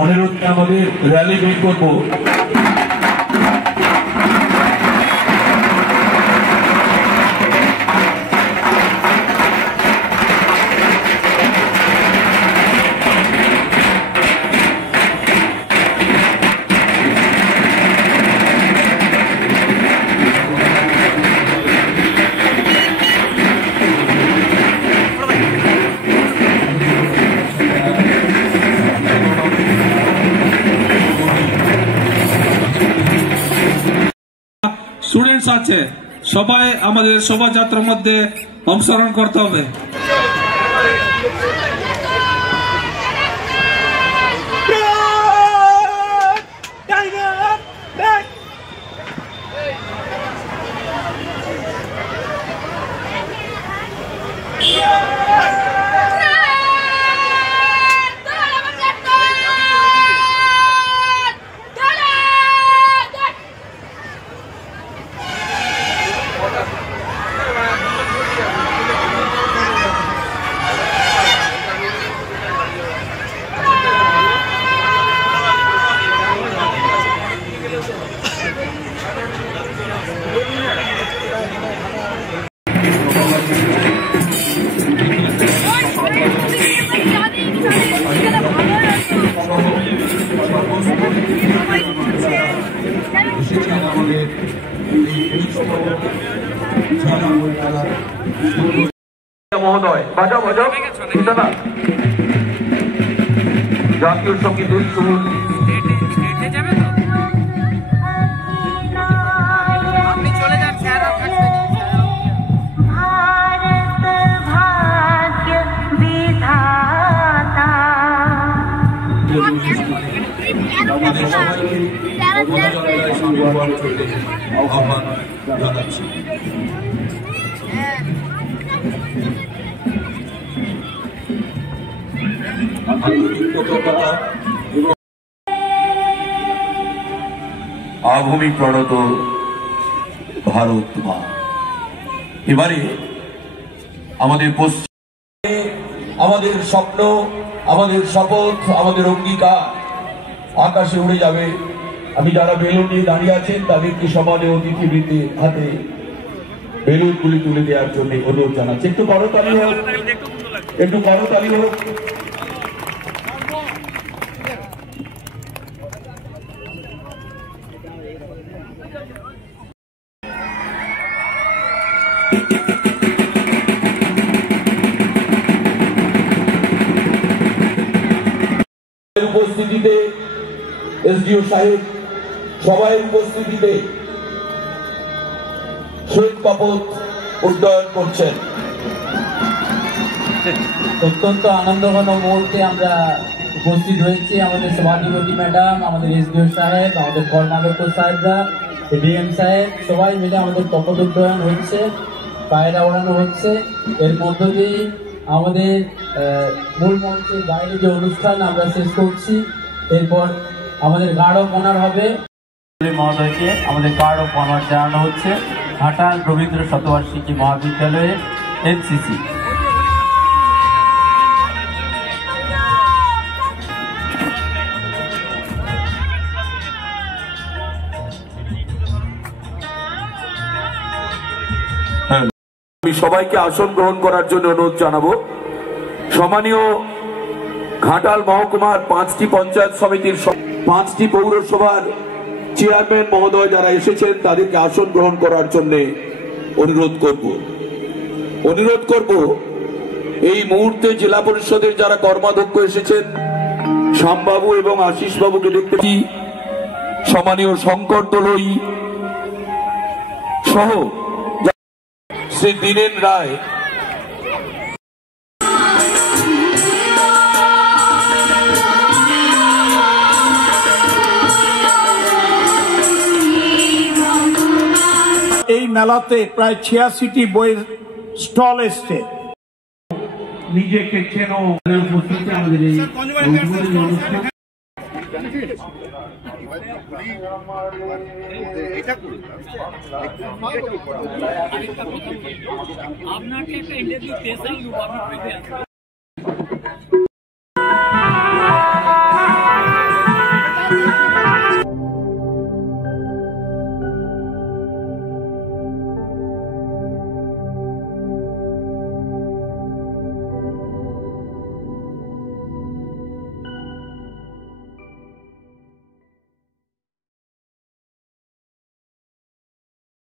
অনুরোধ আমাদের র্যালি বের করবো। স্টুডেন্টস আছে, সবাই আমাদের শোভাযাত্রার মধ্যে অংশগ্রহণ করতে হবে। মহোদয় বাজাও বাজাও জাতীয় সঙ্গীতের সুর আহ্বান জানাচ্ছি। আভূমি প্রণত ভারত মা, এবারে আমাদের পশ্চিমে আমাদের স্বপ্ন, আমাদের শপথ, আমাদের অঙ্গীকার আকাশে উড়ে যাবে। আমি যারা বেলুন নিয়ে দাঁড়িয়ে আছেন তাদেরকে সমানে অতিথিবৃন্দের হাতে বেলুনগুলি তুলে দেওয়ার জন্য অনুরোধ জানাচ্ছি। একটু করতালি হোক, একটু করতালি হোক। উপস্থিতিতে এসডিও সাহেব, সবাই উপস্থিতিতে শ্বেত পাপত উদ্যায়ন করছেন। অত্যন্ত আনন্দঘন মুহূর্তে আমরা উপস্থিত হয়েছি। আমাদের সভাধিপতি ম্যাডাম, আমাদের এসডিও সাহেব, আমাদের কর্মাধ্যক্ষ সাহেবরা, ডিএম সাহেব, সবাই মিলে আমাদের পপত উদ্যায়ন হচ্ছে, পায়রা ওড়ানো হচ্ছে। এর মধ্য দিয়ে আমাদের মূল মঞ্চের বাইরে যে অনুষ্ঠান আমরা শেষ করছি। এরপর আমাদের গার্ড অফ অনার হবে। মহোদয়কে আমাদের গার্ড অফ অনার জানানো হচ্ছে ঘাটাল রবীন্দ্র শতবার্ষিকী মহাবিদ্যালয়ের এনসিসি। আমি সবাইকে আসন গ্রহণ করার জন্য অনুরোধ জানাবো। সম্মানীয় ঘাটাল মহকুমার 5টি পঞ্চায়েত সমিতির 5টি পৌরসভার চেয়ারম্যান মহোদয় যারা এসেছেন তাদেরকে আসন গ্রহণ করার জন্য অনুরোধ করব। এই মুহূর্তে জেলা পরিষদের যারা কর্মাধ্যক্ষ এসেছেন শ্যামবাবু এবং আশিস বাবুকে দেখতে পাচ্ছি, সম্মানীয় শঙ্কর দলই সহ শ্রী দীনেন রায়, এই মেলাতে প্রায় 86টি বইয়ের স্টল এসছে। নিজেকে চেনো উপস্থিতি আমাদের এই অনুষ্ঠান। আপনাকে একটা ইন্টারভিউ পেয়েছেন